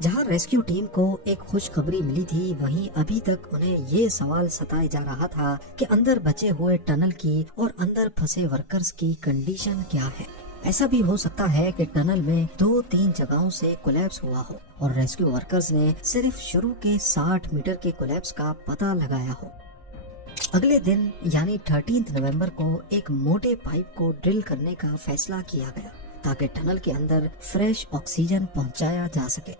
جہاں rescue team کو ایک خوشخبری ملی تھی، وہیں ابھی تک انہیں یہ سوال ستائے جا رہا تھا کہ اندر بچے ہوئے ٹنل کی اور اندر پھنسے ورکرز کی کنڈیشن کیا ہے۔ ایسا بھی ہو سکتا ہے کہ ٹنل میں 2-3 جگہوں سے کولیپس ہوا ہو اور ریسکیو ورکرز نے صرف شروع کے 60 میٹر کے کولیپس کا پتہ لگایا ہو۔ اگلے دن یعنی 13 نومبر کو ایک موٹے پائپ کو ڈرل کرنے کا فیصلہ کیا گیا تاکہ ٹنل کے اندر فریش آکسیجن پہنچایا جا سکے۔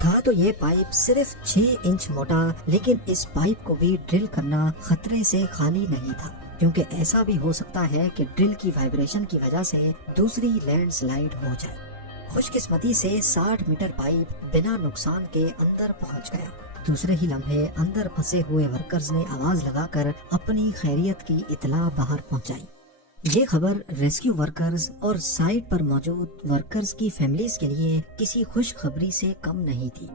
تھا تو یہ پائپ صرف 6 انچ موٹا، لیکن اس پائپ کو بھی ڈرل کرنا خطرے سے خالی نہیں تھا، کیونکہ ایسا بھی ہو سکتا ہے کہ ڈرل کی وائبریشن کی وجہ سے دوسری لینڈ سلائیڈ ہو جائے۔ خوش قسمتی سے 60 میٹر پائپ بنا نقصان کے اندر پہنچ گیا۔ دوسرے ہی لمحے اندر پھنسے ہوئے ورکرز نے آواز لگا کر اپنی خیریت کی اطلاع باہر پہنچائی۔ یہ خبر ریسکیو ورکرز اور سائٹ پر موجود ورکرز کی فیملیز کے لیے کسی خوشخبری سے کم نہیں تھی۔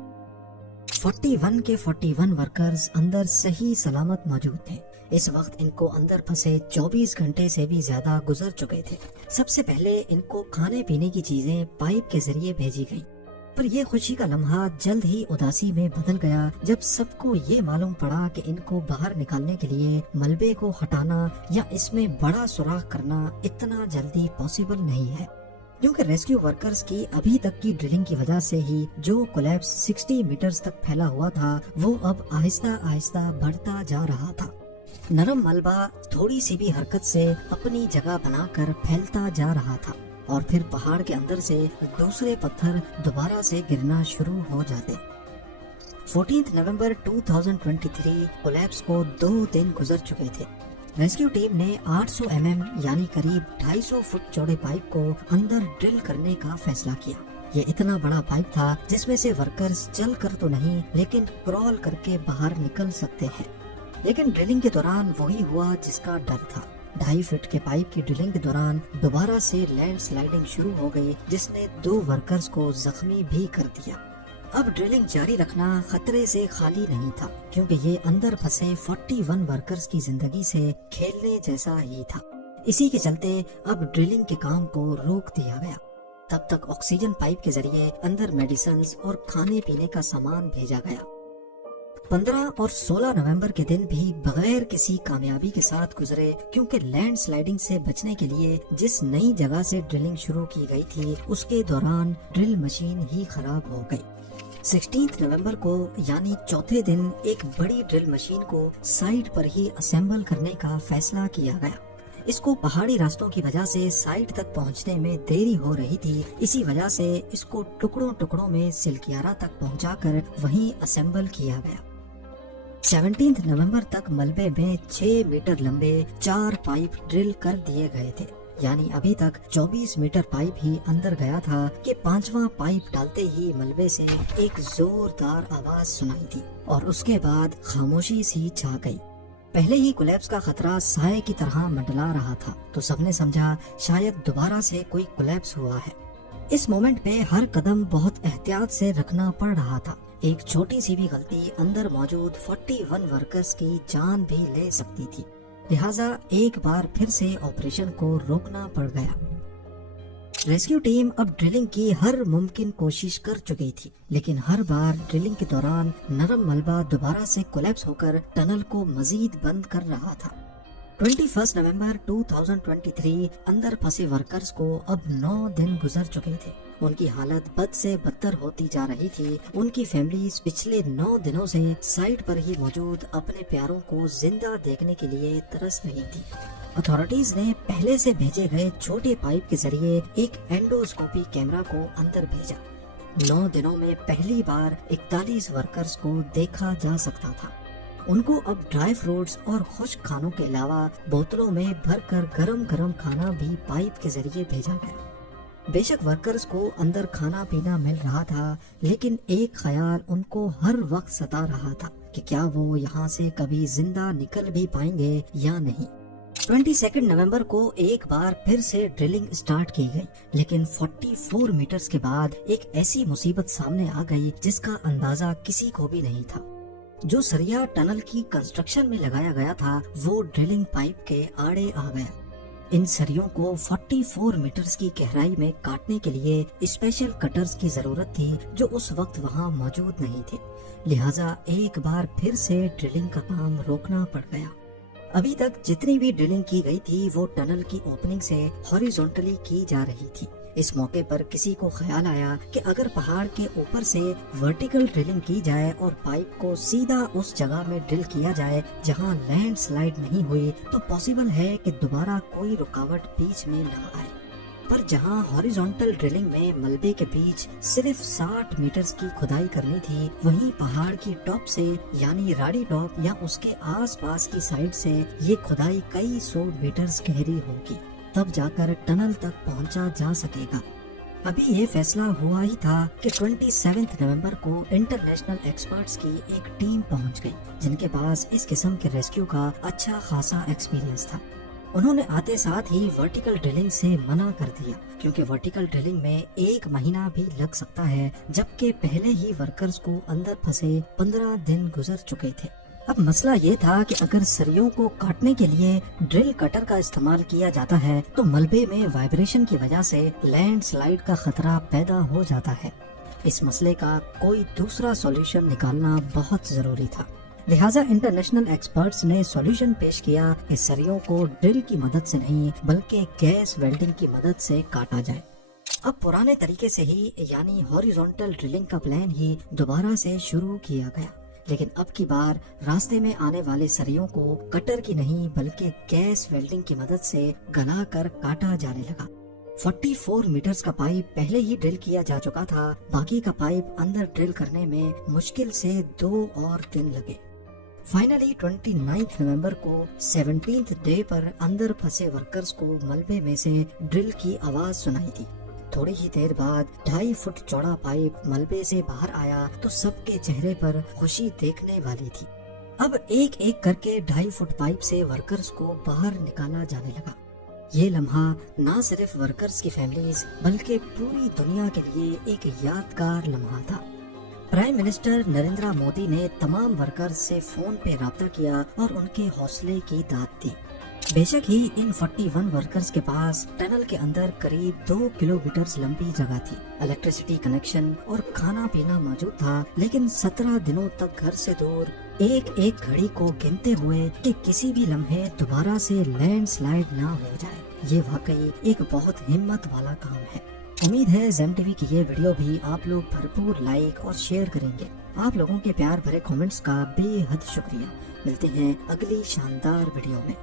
41 کے 41 ورکرز اندر صحیح سلامت موجود تھے۔ اس وقت ان کو اندر پھنسے 24 گھنٹے سے بھی زیادہ گزر چکے تھے۔ سب سے پہلے ان کو کھانے پینے کی چیزیں پائپ کے ذریعے بھیجی گئی، پر یہ خوشی کا لمحہ جلد ہی اداسی میں بدل گیا جب سب کو یہ معلوم پڑا کہ ان کو باہر نکالنے کے لیے ملبے کو ہٹانا یا اس میں بڑا سوراخ کرنا اتنا جلدی پاسبل نہیں ہے، کیونکہ ریسکیو ورکرز کی ابھی تک کی ڈرلنگ کی وجہ سے ہی جو کولیپس 60 میٹرز تک پھیلا ہوا تھا وہ اب آہستہ آہستہ بڑھتا جا رہا تھا۔ نرم ملبہ تھوڑی سی بھی حرکت سے اپنی جگہ بنا کر پھیلتا جا رہا تھا اور پھر پہاڑ کے اندر سے دوسرے پتھر دوبارہ سے گرنا شروع ہو جاتے۔ 14 نومبر 2023 کولیپس کو 2 دن گزر چکے تھے۔ ریسکیو ٹیم نے 800 mm یعنی قریب 250 فٹ چوڑے پائپ کو اندر ڈرل کرنے کا فیصلہ کیا۔ یہ اتنا بڑا پائپ تھا جس میں سے ورکرز چل کر تو نہیں لیکن کرال کر کے باہر نکل سکتے ہیں، لیکن ڈرلنگ کے دوران وہی ہوا جس کا ڈر تھا۔ 2.5 فٹ کے پائپ کی ڈرلنگ کے دوران دوبارہ سے لینڈ سلائیڈنگ شروع ہو گئی، جس نے 2 ورکرز کو زخمی بھی کر دیا۔ اب ڈرلنگ جاری رکھنا خطرے سے خالی نہیں تھا، کیونکہ یہ اندر پھنسے 41 ورکرز کی زندگی سے کھیلنے جیسا ہی تھا۔ اسی کے چلتے اب ڈرلنگ کے کام کو روک دیا گیا۔ تب تک آکسیجن پائپ کے ذریعے اندر میڈیسنز اور کھانے پینے کا سامان بھیجا گیا۔ 15 اور 16 نومبر کے دن بھی بغیر کسی کامیابی کے ساتھ گزرے، کیونکہ لینڈ سلائیڈنگ سے بچنے کے لیے جس نئی جگہ سے ڈرلنگ شروع کی گئی تھی اس کے دوران ڈرل مشین ہی خراب ہو گئی۔ 16 نومبر کو یعنی چوتھے دن ایک بڑی ڈرل مشین کو سائٹ پر ہی اسمبل کرنے کا فیصلہ کیا گیا۔ اس کو پہاڑی راستوں کی وجہ سے سائٹ تک پہنچنے میں دیری ہو رہی تھی، اسی وجہ سے اس کو ٹکڑوں میں سلکیارا تک پہنچا کر وہیں اسمبل کیا گیا۔ 17 نومبر تک ملبے میں 6 میٹر لمبے 4 پائپ ڈرل کر دیے گئے تھے، یعنی ابھی تک 24 میٹر پائپ ہی اندر گیا تھا کہ 5واں پائپ ڈالتے ہی ملبے سے ایک زوردار آواز سنائی تھی اور اس کے بعد خاموشی سی چھا گئی۔ پہلے ہی کولیپس کا خطرہ سائے کی طرح منڈلا رہا تھا تو سب نے سمجھا شاید دوبارہ سے کوئی کولیپس ہوا ہے۔ اس مومنٹ پہ ہر قدم بہت احتیاط سے رکھنا پڑ رہا تھا۔ ایک چھوٹی سی بھی غلطی اندر موجود 41 ورکرز کی جان بھی لے سکتی تھی، لہٰذا ایک بار پھر سے آپریشن کو روکنا پڑ گیا۔ ریسکیو ٹیم اب ڈرلنگ کی ہر ممکن کوشش کر چکی تھی، لیکن ہر بار ڈرلنگ کے دوران نرم ملبہ دوبارہ سے کولیپس ہو کر ٹنل کو مزید بند کر رہا تھا۔ 21 نومبر 2023 اندر پھنسے ورکرز کو اب 9 دن گزر چکے تھے۔ ان کی حالت بد سے بدتر ہوتی جا رہی تھی۔ ان کی فیملیز پچھلے 9 دنوں سے سائٹ پر ہی موجود اپنے پیاروں کو زندہ دیکھنے کے لیے ترس رہی تھی۔ اتھارٹیز نے پہلے سے بھیجے گئے چھوٹے پائپ کے ذریعے ایک اینڈوسکوپی کیمرہ کو اندر بھیجا۔ 9 دنوں میں پہلی بار 41 ورکرز کو دیکھا جا سکتا تھا۔ ان کو اب ڈرائی فروٹس اور خشک کھانوں کے علاوہ بوتلوں میں بھر کر گرم کھانا بھی پائپ کے ذریعے بھیجا گیا۔ بے شک ورکرز کو اندر کھانا پینا مل رہا تھا، لیکن ایک خیال ان کو ہر وقت ستا رہا تھا کہ کیا وہ یہاں سے کبھی زندہ نکل بھی پائیں گے یا نہیں۔ 22 نومبر کو ایک بار پھر سے ڈرلنگ سٹارٹ کی گئی، لیکن 44 میٹرز کے بعد ایک ایسی مصیبت سامنے آ گئی جس کا اندازہ کسی کو بھی نہیں تھا۔ جو سریا ٹنل کی کنسٹرکشن میں لگایا گیا تھا وہ ڈرلنگ پائپ کے آڑے آ گیا۔ ان سریوں کو 44 میٹرز کی گہرائی میں کاٹنے کے لیے اسپیشل کٹرز کی ضرورت تھی جو اس وقت وہاں موجود نہیں تھے، لہٰذا ایک بار پھر سے ڈرلنگ کا کام روکنا پڑ گیا۔ ابھی تک جتنی بھی ڈرلنگ کی گئی تھی وہ ٹنل کی اوپننگ سے ہاریزونٹلی کی جا رہی تھی۔ اس موقع پر کسی کو خیال آیا کہ اگر پہاڑ کے اوپر سے ورٹیکل ڈرلنگ کی جائے اور پائپ کو سیدھا اس جگہ میں ڈرل کیا جائے جہاں لینڈ سلائیڈ نہیں ہوئی تو پاسبل ہے کہ دوبارہ کوئی رکاوٹ بیچ میں نہ آئے۔ پر جہاں ہاریزونٹل ڈرلنگ میں ملبے کے بیچ صرف 60 میٹرز کی کھدائی کرنی تھی، وہیں پہاڑ کی ٹاپ سے یعنی راڑی ٹاپ یا اس کے آس پاس کی سائڈ سے یہ کھدائی کئی 100 میٹرز گہری ہوگی، تب جا کر ٹنل تک پہنچا جا سکے گا۔ ابھی یہ فیصلہ ہوا ہی تھا کہ 27 نومبر کو انٹرنیشنل ایکسپرٹس کی ایک ٹیم پہنچ گئی جن کے پاس اس قسم کے ریسکیو کا اچھا خاصا ایکسپیرینس تھا۔ انہوں نے آتے ساتھ ہی ورٹیکل ڈرلنگ سے منع کر دیا کیونکہ ورٹیکل ڈرلنگ میں 1 مہینہ بھی لگ سکتا ہے، جبکہ پہلے ہی ورکرز کو اندر پھنسے 15 دن گزر چکے تھے۔ اب مسئلہ یہ تھا کہ اگر سریوں کو کاٹنے کے لیے ڈرل کٹر کا استعمال کیا جاتا ہے تو ملبے میں وائبریشن کی وجہ سے لینڈ سلائیڈ کا خطرہ پیدا ہو جاتا ہے۔ اس مسئلے کا کوئی دوسرا سولوشن نکالنا بہت ضروری تھا، لہٰذا انٹرنیشنل ایکسپرٹس نے سولوشن پیش کیا کہ سریوں کو ڈرل کی مدد سے نہیں بلکہ گیس ویلڈنگ کی مدد سے کاٹا جائے۔ اب پرانے طریقے سے ہی یعنی ہاریزونٹل ڈرلنگ کا پلان ہی دوبارہ سے شروع کیا گیا، لیکن اب کی بار راستے میں آنے والے سریوں کو کٹر کی نہیں بلکہ گیس ویلڈنگ کی مدد سے گلا کر کاٹا جانے لگا۔ 44 میٹرز کا پائپ پہلے ہی ڈرل کیا جا چکا تھا، باقی کا پائپ اندر ڈرل کرنے میں مشکل سے 2 اور دن لگے۔ فائنلی 29 نومبر کو 17 ڈے پر اندر پھنسے ورکرز کو ملبے میں سے ڈرل کی آواز سنائی تھی۔ تھوڑی ہی دیر بعد 2.5 فٹ چوڑا پائپ ملبے سے باہر آیا تو سب کے چہرے پر خوشی دیکھنے والی تھی۔ اب ایک ایک کر کے 2.5 فٹ پائپ سے ورکرز کو باہر نکالا جانے لگا۔ یہ لمحہ نہ صرف ورکرز کی فیملیز بلکہ پوری دنیا کے لیے ایک یادگار لمحہ تھا۔ پرائم منسٹر نریندر مودی نے تمام ورکرز سے فون پہ رابطہ کیا اور ان کے حوصلے کی داد دی۔ بے شک ہی ان 41 ورکرز کے پاس ٹنل کے اندر قریب 2 کلومیٹر لمبی جگہ تھی، الیکٹریسٹی کنیکشن اور کھانا پینا موجود تھا، لیکن 17 دنوں تک گھر سے دور ایک ایک گھڑی کو گنتے ہوئے کہ کسی بھی لمحے دوبارہ سے لینڈ سلائیڈ نہ ہو جائے۔ یہ واقعی ایک بہت ہمت والا کام ہے۔ امید ہے زیم ٹی وی کی یہ ویڈیو بھی آپ لوگ بھرپور لائک اور شیئر کریں گے۔ آپ لوگوں کے پیار بھرے کامنٹس کا بے حد شکریہ۔ ملتے ہیں اگلی شاندار ویڈیو میں۔